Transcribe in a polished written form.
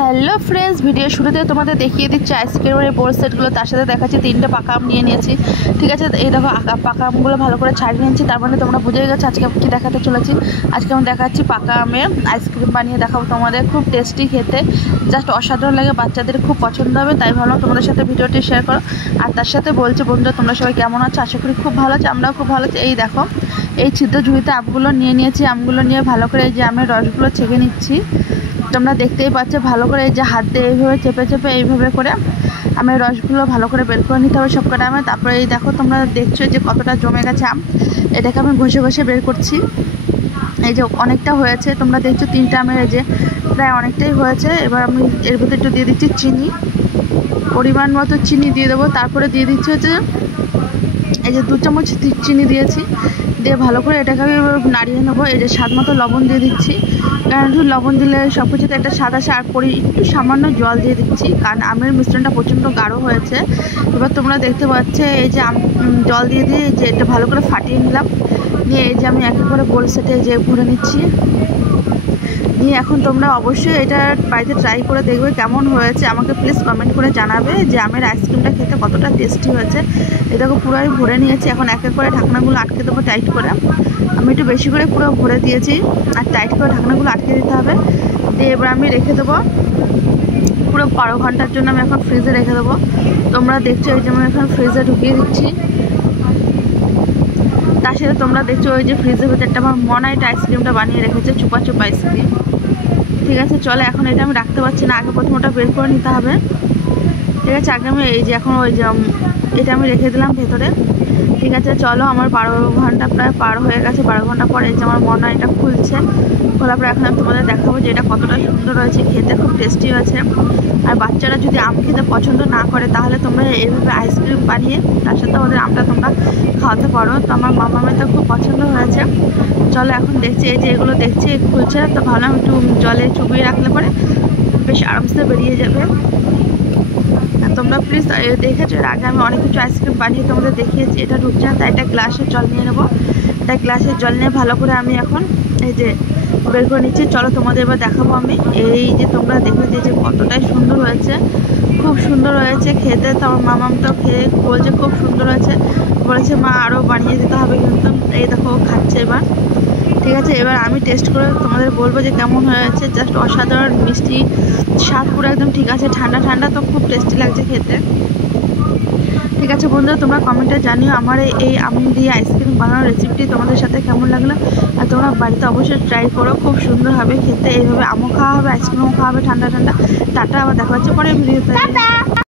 Hello friends, video শুরুতে তোমাদের দেখিয়ে দিচ্ছি আইসক্রিমের বোল সেটগুলো। তার সাথে দেখাচ্ছি 3টে পাকা আম নিয়ে নিয়েছি। ঠিক আছে, এই দেখো পাকা আমগুলো ভালো করে ছাড়িয়ে নিয়েছি। তার মানে তোমরা বুঝে গেছো আজকে আমি কী দেখাতে চলেছি। আজকে আমি দেখাচ্ছি পাকা আমে আইসক্রিম বানিয়ে দেখাবো তোমাদের। খুব টেস্টি খেতে, জাস্ট অসাধারণ লাগে, বাচ্চাদের খুব পছন্দ হবে। তাই ভাবলাম তোমাদের সাথে ভিডিওটি শেয়ার করো। আর তার সাথে বলছে বন্ধুরা, তোমরা সবাই কেমন আছো? আশা করি খুব ভালো আছে, আমরাও খুব ভালো আছি। এই দেখো, এই ছিদ্র ঝুড়িতে আমগুলো নিয়ে নিয়েছি। আমগুলো নিয়ে ভালো করে এই যে আমের রসগুলো ছেঁকে নিচ্ছি। তোমরা দেখতেই পাচ্ছ, ভালো করে এই যে হাত দিয়ে এইভাবে চেপে চেপে এইভাবে করে আমের রসগুলো ভালো করে বের করে নিতে হবে সবকটা আমে। তারপরে এই দেখো, তোমরা দেখছো যে কতটা জমে গেছে আম, এটাকে আমি ঘষে ঘষে বের করছি। এই যে অনেকটা হয়েছে, তোমরা দেখছো 3টে আমের এই যে প্রায় অনেকটাই হয়েছে। এবার আমি এর ভিতরে একটু দিয়ে দিচ্ছি চিনি, পরিমাণ মতো চিনি দিয়ে দেবো। তারপরে দিয়ে দিচ্ছি হচ্ছে এই যে 2 চামচ চিনি দিয়েছি, দিয়ে ভালো করে এটাকে আমি নাড়িয়ে নেবো। এই যে স্বাদ মতো লবণ দিয়ে দিচ্ছি, কারণ একটু লবণ দিলে সব কিছুতে একটা স্বাদ আসে। আর একটু সামান্য জল দিয়ে দিচ্ছি, কারণ আমের মিশ্রণটা প্রচণ্ড গাঢ় হয়েছে। এবার তোমরা দেখতে পাচ্ছ এই যে জল দিয়ে দিয়ে যে এটা ভালো করে ফাটিয়ে নিলাম। নিয়ে এই যে আমি এক এক করে বোল সেটে যে ভরে নিচ্ছি। নিয়ে এখন তোমরা অবশ্যই এটা বাড়িতে ট্রাই করে দেখবে কেমন হয়েছে। আমাকে প্লিজ কমেন্ট করে জানাবে যে আমের আইসক্রিমটা খেতে কতটা টেস্টি হয়েছে। এটাকে পুরো আমি ভরে নিয়েছি। এখন এক এক করে ঢাকনাগুলো আটকে দেবো টাইট করে। আমি একটু বেশি করে পুরো ভরে দিয়েছি, আর টাইট করে ঢাকনাগুলো আটকে দিতে হবে। দিয়ে এবার আমি রেখে দেবো পুরো 12 ঘন্টার জন্য। আমি এখন ফ্রিজে রেখে দেবো। তোমরা দেখছো এই যে আমি এখন ফ্রিজে ঢুকিয়ে দিচ্ছি। তার সাথে তোমরা দেখছো ওই যে ফ্রিজের ভিতরটা আমার মনাইট আইসক্রিমটা বানিয়ে রেখেছে, চুপা চুপ আইসক্রিম। ঠিক আছে, চলো এখন এটা আমি রাখতে পারছি না, আগে প্রথম ওটা বের করে নিতে হবে। ঠিক আছে, আগে আমি এই যে এখন ওই যে এটা আমি রেখে দিলাম ভেতরে। ঠিক আছে, চলো আমার 12 ঘন্টা প্রায় পার হয়ে গেছে। 12 ঘন্টা পরে এই যে আমার মনে হয় এটা খুলছে। খোলার পরে এখন আমি তোমাদের দেখাবো যে এটা কতটা সুন্দর হয়েছে, খেতে খুব টেস্টি হয়েছে। আর বাচ্চারা যদি আম খেতে পছন্দ না করে, তাহলে তোমরা এইভাবে আইসক্রিম বানিয়ে তার সাথে ওদের আমটা তোমরা খাওয়াতে পারো। তো আমার মামা মেয়েটা খুব পছন্দ হয়েছে। চলো এখন দেখছি এই যে এগুলো দেখছি খুলছে, তো ভাবলাম একটু জলে চুবিয়ে রাখলে পরে বেশ আরামসে বেরিয়ে যাবে। তোমরা প্লিজ দেখেছো, এর আগে আমি অনেক কিছু আইসক্রিম বানিয়ে তোমাদের দেখিয়েছি। এটা ঢুকছে না, তাই এটা গ্লাসে জল নিয়ে নেবো। তাই গ্লাসের জল নিয়ে ভালো করে আমি এখন এই যে বের করে নিচ্ছি। চলো তোমাদের এবার দেখাবো আমি। এই যে তোমরা দেখে যে কতটাই সুন্দর হয়েছে, খুব সুন্দর হয়েছে খেতে। তো আমার মামাম তো খেয়ে বলছে খুব সুন্দর হয়েছে, বলেছে মা আরও বানিয়ে দিতে হবে। কিন্তু এই দেখো খাচ্ছে এবার। ঠিক আছে, এবার আমি টেস্ট করে তোমাদের বলবো যে কেমন হয়েছে। জাস্ট অসাধারণ মিষ্টি স্বাদ, পুরো একদম ঠিক আছে, ঠান্ডা ঠান্ডা, তো খুব টেস্টি লাগছে খেতে। ঠিক আছে বন্ধুরা, তোমরা কমেন্টে জানিও আমার এই আম দিয়ে আইসক্রিম বানানোর রেসিপিটি তোমাদের সাথে কেমন লাগলো। আর তোমরা বাড়িতে অবশ্যই ট্রাই করো, খুব সুন্দর হবে খেতে। এইভাবে আমও খাওয়া হবে, আইসক্রিমও খাওয়া হবে ঠান্ডা ঠান্ডা। টাটা, আবার দেখা হচ্ছে পরে ভিডিওতে।